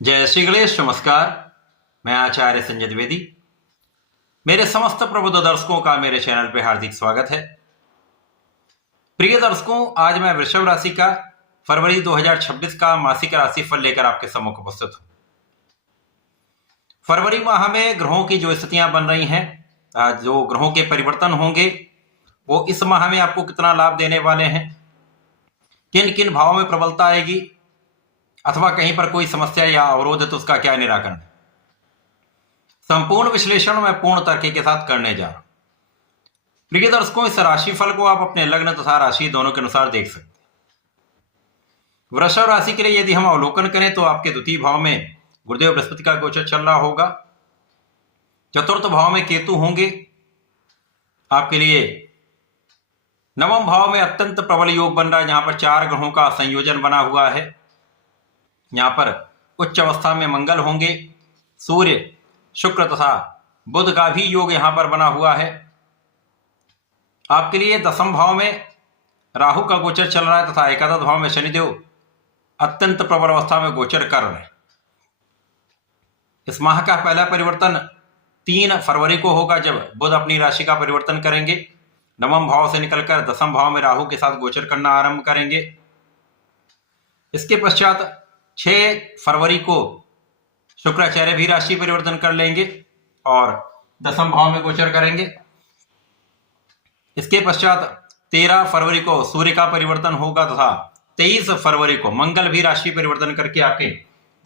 जय श्री गणेश। नमस्कार। मैं आचार्य संजय द्विवेदी। मेरे समस्त प्रबुद्ध दर्शकों का मेरे चैनल पर हार्दिक स्वागत है। प्रिय दर्शकों, आज मैं वृषभ राशि का फरवरी 2026 का मासिक राशिफल लेकर आपके सम्मुख उपस्थित हूं। फरवरी माह में ग्रहों की जो स्थितियां बन रही हैं, जो ग्रहों के परिवर्तन होंगे, वो इस माह में आपको कितना लाभ देने वाले हैं, किन किन भावों में प्रबलता आएगी, अथवा कहीं पर कोई समस्या या अवरोध है तो उसका क्या निराकरण है, संपूर्ण विश्लेषण मैं पूर्ण तर्क के साथ करने जा रहा हूं। प्रिय दर्शकों, इस राशिफल को आप अपने लग्न तथा राशि दोनों के अनुसार देख सकते हैं। वृषभ राशि के लिए यदि हम अवलोकन करें तो आपके द्वितीय भाव में गुरुदेव बृहस्पति का गोचर चल रहा होगा। चतुर्थ भाव में केतु होंगे। आपके लिए नवम भाव में अत्यंत प्रबल योग बन रहा है, जहां पर 4 ग्रहों का संयोजन बना हुआ है। यहां पर उच्च अवस्था में मंगल होंगे। सूर्य, शुक्र तथा बुध का भी योग यहां पर बना हुआ है। आपके लिए दसम भाव में राहु का गोचर चल रहा है तथा एकादश भाव में शनिदेव अत्यंत प्रबल अवस्था में गोचर कर रहे हैं। इस माह का पहला परिवर्तन 3 फरवरी को होगा, जब बुध अपनी राशि का परिवर्तन करेंगे। नवम भाव से निकलकर दसम भाव में राहु के साथ गोचर करना आरंभ करेंगे। इसके पश्चात 6 फरवरी को शुक्राचार्य भी राशि परिवर्तन कर लेंगे और दसम भाव में गोचर करेंगे। इसके पश्चात 13 फरवरी को सूर्य का परिवर्तन होगा तथा 23 फरवरी को मंगल भी राशि परिवर्तन करके आपके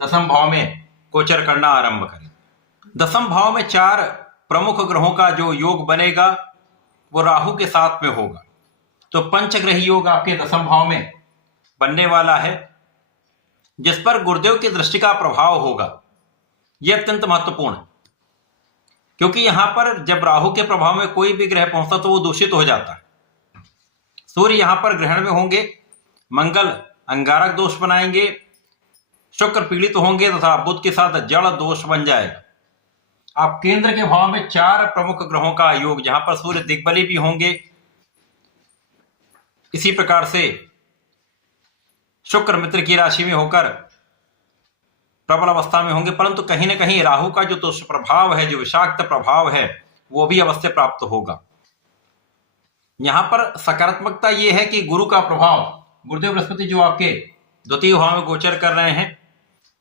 दसम भाव में गोचर करना आरंभ करेंगे। दसम भाव में 4 प्रमुख ग्रहों का जो योग बनेगा वो राहु के साथ में होगा, तो पंचग्रही योग आपके दसम भाव में बनने वाला है, जिस पर गुरुदेव की दृष्टि का प्रभाव होगा। यह अत्यंत महत्वपूर्ण है, क्योंकि यहां पर जब राहु के प्रभाव में कोई भी ग्रह पहुंचता तो वो दूषित हो जाता है। सूर्य यहां पर ग्रहण में होंगे, मंगल अंगारक दोष बनाएंगे, शुक्र पीड़ित होंगे तथा बुध के साथ जड़ दोष बन जाएगा। आप केंद्र के भाव में 4 प्रमुख ग्रहों का योग, जहां पर सूर्य दिग्बली भी होंगे, इसी प्रकार से शुक्र मित्र की राशि में होकर प्रबल अवस्था में होंगे, परंतु कहीं ना कहीं राहु का जो दुष्प्रभाव है, जो विषाक्त प्रभाव है, वो भी अवश्य प्राप्त होगा। यहां पर सकारात्मकता यह है कि गुरु का प्रभाव, गुरुदेव बृहस्पति जो आपके द्वितीय भाव में गोचर कर रहे हैं,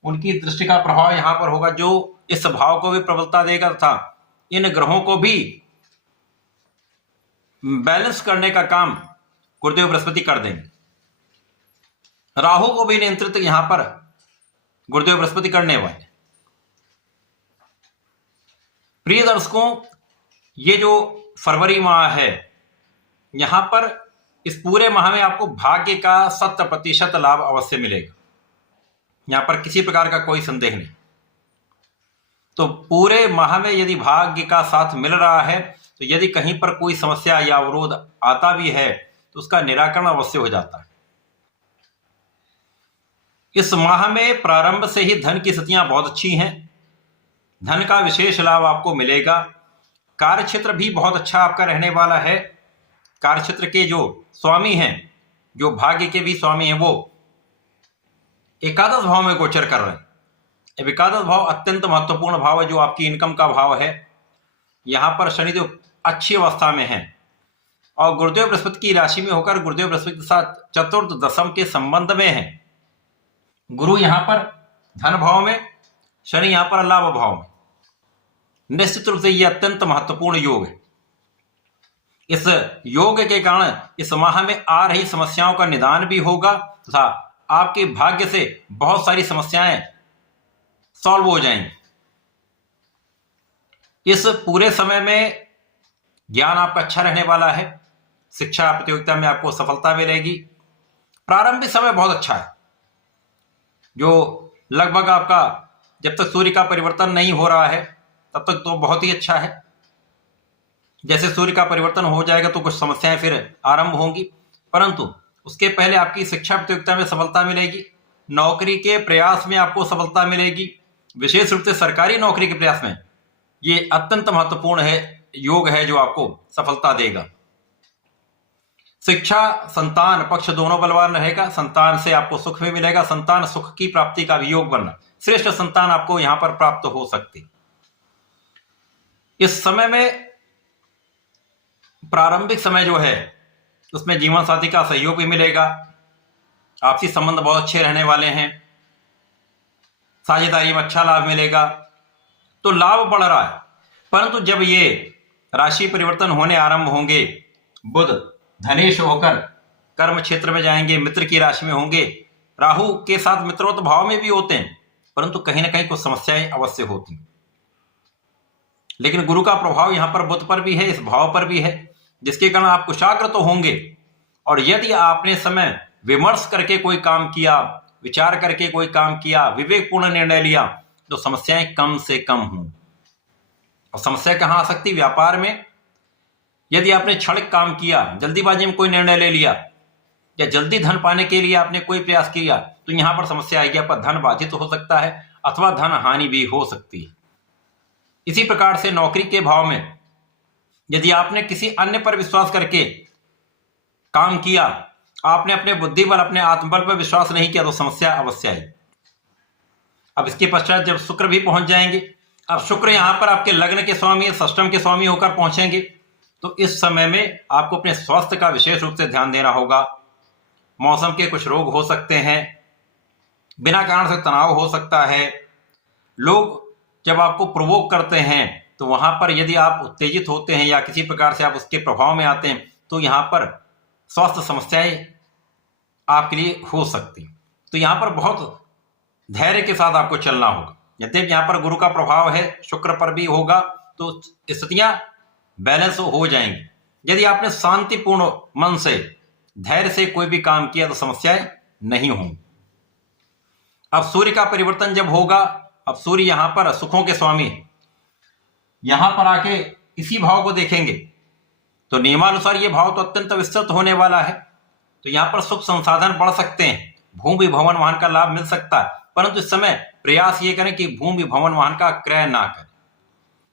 उनकी दृष्टि का प्रभाव यहां पर होगा, जो इस भाव को भी प्रबलता देगा तथा इन ग्रहों को भी बैलेंस करने का काम गुरुदेव बृहस्पति कर देंगे। राहु को भी नियंत्रित यहां पर गुरुदेव बृहस्पति करने वाले। प्रिय दर्शकों, ये जो फरवरी माह है, यहां पर इस पूरे माह में आपको भाग्य का 100% लाभ अवश्य मिलेगा। यहां पर किसी प्रकार का कोई संदेह नहीं। तो पूरे माह में यदि भाग्य का साथ मिल रहा है, तो यदि कहीं पर कोई समस्या या अवरोध आता भी है तो उसका निराकरण अवश्य हो जाता है। इस माह में प्रारंभ से ही धन की स्थितियां बहुत अच्छी हैं। धन का विशेष लाभ आपको मिलेगा। कार्य क्षेत्र भी बहुत अच्छा आपका रहने वाला है। कार्य क्षेत्र के जो स्वामी हैं, जो भाग्य के भी स्वामी हैं, वो एकादश भाव में गोचर कर रहे हैं। एकादश भाव अत्यंत महत्वपूर्ण भाव है, जो आपकी इनकम का भाव है। यहां पर शनिदेव अच्छी अवस्था में है और गुरुदेव बृहस्पति की राशि में होकर गुरुदेव बृहस्पति के साथ चतुर्थ दशम के संबंध में है। गुरु यहां पर धन भाव में, शनि यहां पर लाभ भाव में। निश्चित रूप से यह अत्यंत महत्वपूर्ण योग है। इस योग के कारण इस माह में आ रही समस्याओं का निदान भी होगा तथा आपके भाग्य से बहुत सारी समस्याएं सॉल्व हो जाएंगी। इस पूरे समय में ज्ञान आपका अच्छा रहने वाला है। शिक्षा प्रतियोगिता में आपको सफलता मिलेगी। प्रारंभिक समय बहुत अच्छा है, जो लगभग आपका जब तक सूर्य का परिवर्तन नहीं हो रहा है तब तक तो बहुत ही अच्छा है। जैसे सूर्य का परिवर्तन हो जाएगा तो कुछ समस्याएं फिर आरंभ होंगी, परंतु उसके पहले आपकी शिक्षा प्रतियोगिता में सफलता मिलेगी। नौकरी के प्रयास में आपको सफलता मिलेगी। विशेष रूप से सरकारी नौकरी के प्रयास में ये अत्यंत महत्वपूर्ण है, योग है, जो आपको सफलता देगा। शिक्षा, संतान पक्ष दोनों बलवान रहेगा। संतान से आपको सुख भी मिलेगा। संतान सुख की प्राप्ति का भी योग बनना, श्रेष्ठ संतान आपको यहां पर प्राप्त हो सकती। इस समय में प्रारंभिक समय जो है उसमें जीवन साथी का सहयोग भी मिलेगा, आपसी संबंध बहुत अच्छे रहने वाले हैं, साझेदारी में अच्छा लाभ मिलेगा, तो लाभ बढ़ रहा है। परंतु जब ये राशि परिवर्तन होने आरंभ होंगे, बुध धनेश होकर कर्म क्षेत्र में जाएंगे, मित्र की राशि में होंगे, राहु के साथ मित्रोत्त भाव में भी होते हैं, परंतु कहीं ना कहीं कुछ समस्याएं अवश्य होती हैं। लेकिन गुरु का प्रभाव यहां पर बुध पर भी है, इस भाव पर भी है, जिसके कारण आप कुशाग्र तो होंगे। और यदि आपने समय विमर्श करके कोई काम किया, विचार करके कोई काम किया, विवेकपूर्ण निर्णय लिया, तो समस्याएं कम से कम हों। और समस्या कहां आ सकती? व्यापार में। यदि आपने क्षणिक काम किया, जल्दीबाजी में कोई निर्णय ले लिया, या जल्दी धन पाने के लिए आपने कोई प्रयास किया, तो यहां पर समस्या आएगी, आपका धन बाधित हो सकता है अथवा धन हानि भी हो सकती है। इसी प्रकार से नौकरी के भाव में यदि आपने किसी अन्य पर विश्वास करके काम किया, आपने अपने बुद्धि बल, अपने आत्मबल पर विश्वास नहीं किया, तो समस्या अवश्य आएगी। अब इसके पश्चात जब शुक्र भी पहुंच जाएंगे, अब शुक्र यहां पर आपके लग्न के स्वामी, षष्टम के स्वामी होकर पहुंचेंगे, तो इस समय में आपको अपने स्वास्थ्य का विशेष रूप से ध्यान देना होगा। मौसम के कुछ रोग हो सकते हैं, बिना कारण से तनाव हो सकता है, लोग जब आपको प्रोवोक करते हैं तो वहां पर यदि आप उत्तेजित होते हैं या किसी प्रकार से आप उसके प्रभाव में आते हैं, तो यहां पर स्वास्थ्य समस्याएं आपके लिए हो सकती। तो यहां पर बहुत धैर्य के साथ आपको चलना होगा। यद्यपि यहां पर गुरु का प्रभाव है, शुक्र पर भी होगा, तो स्थितियां बैलेंस हो जाएंगी। यदि आपने शांतिपूर्ण मन से, धैर्य से कोई भी काम किया, तो समस्याएं नहीं होंगी। अब सूर्य का परिवर्तन जब होगा, अब सूर्य यहां पर सुखों के स्वामी है, यहां पर आके इसी भाव को देखेंगे, तो नियमानुसार ये भाव तो अत्यंत विस्तृत होने वाला है। तो यहां पर सुख संसाधन बढ़ सकते हैं, भूमि भवन वाहन का लाभ मिल सकता है, परंतु इस समय प्रयास ये करें कि भूमि भवन वाहन का क्रय ना करें।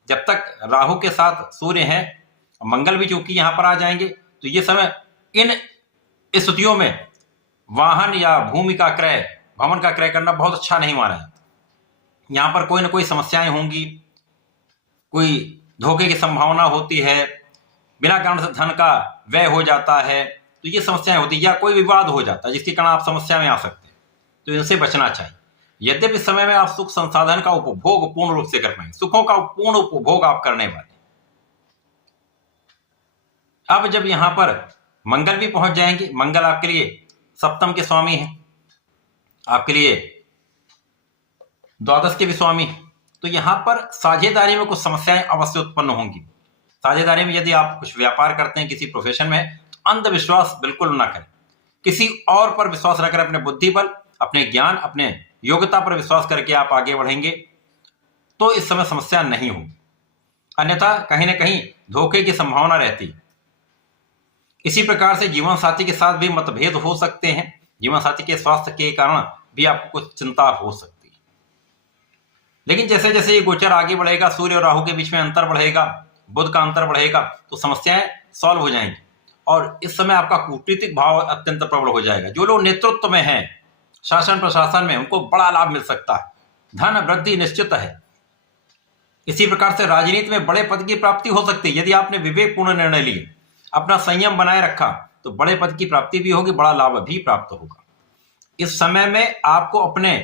जब तक राहु के साथ सूर्य है, मंगल भी चूंकि यहां पर आ जाएंगे, तो ये समय इन स्थितियों में वाहन या भूमि का क्रय, भवन का क्रय करना बहुत अच्छा नहीं माना जाता। यहां पर कोई ना कोई समस्याएं होंगी, कोई धोखे की संभावना होती है, बिना कारण से धन का व्यय हो जाता है, तो ये समस्याएं होती है, या कोई विवाद हो जाता है जिसके कारण आप समस्या में आ सकते हैं, तो इनसे बचना चाहिए। यद्यपि इस समय में आप सुख संसाधन का उपभोग पूर्ण रूप से कर पाएंगे, सुखों का पूर्ण उपभोग आप करने वाले। अब जब यहां पर मंगल भी पहुंच जाएंगे, मंगल आपके लिए सप्तम के स्वामी है, आपके लिए द्वादश के भी स्वामी है, तो यहां पर साझेदारी में कुछ समस्याएं अवश्य उत्पन्न होंगी। साझेदारी में यदि आप कुछ व्यापार करते हैं, किसी प्रोफेशन में, तो अंधविश्वास बिल्कुल ना करें। किसी और पर विश्वास रखकर अपने बुद्धि बल, अपने ज्ञान, अपने योग्यता पर विश्वास करके आप आगे बढ़ेंगे, तो इस समय समस्या नहीं होगी। अन्यथा कहीं ना कहीं धोखे की संभावना रहती है। इसी प्रकार से जीवन साथी के साथ भी मतभेद हो सकते हैं, जीवन साथी के स्वास्थ्य के कारण भी आपको कुछ चिंता हो सकती है। लेकिन जैसे जैसे ये गोचर आगे बढ़ेगा, सूर्य और राहु के बीच में अंतर बढ़ेगा, बुध का अंतर बढ़ेगा, तो समस्याएं सॉल्व हो जाएंगी। और इस समय आपका कूटनीतिक भाव अत्यंत प्रबल हो जाएगा। जो लोग नेतृत्व में हैं, शासन प्रशासन में, उनको बड़ा लाभ मिल सकता है, धन वृद्धि निश्चित है। इसी प्रकार से राजनीति में बड़े पद की प्राप्ति हो सकती है। यदि आपने विवेकपूर्ण निर्णय लिए, अपना संयम बनाए रखा, तो बड़े पद की प्राप्ति भी होगी, बड़ा लाभ भी प्राप्त होगा। इस समय में आपको अपने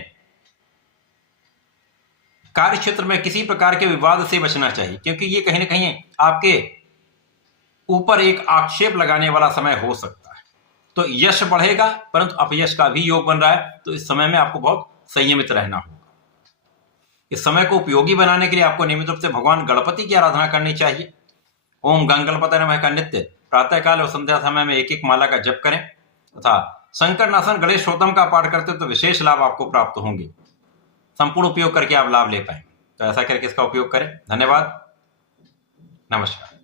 कार्य क्षेत्र में किसी प्रकार के विवाद से बचना चाहिए, क्योंकि ये कहीं ना कहीं आपके ऊपर एक आक्षेप लगाने वाला समय हो सकता है। तो यश बढ़ेगा, परंतु अपयश का भी योग बन रहा है, तो इस समय में आपको बहुत संयमित रहना होगा। इस समय को उपयोगी बनाने के लिए आपको नियमित रूप से भगवान गणपति की आराधना करनी चाहिए। ओम गंगणपतये नमः का नित्य प्रातःकाल और संध्या समय में एक एक माला का जप करें, तथा शंकर नासन गणेश स्तोत्रम का पाठ करते तो विशेष लाभ आपको प्राप्त होंगे। संपूर्ण उपयोग करके आप लाभ ले पाएंगे। तो ऐसा करके इसका उपयोग करें। धन्यवाद, नमस्कार।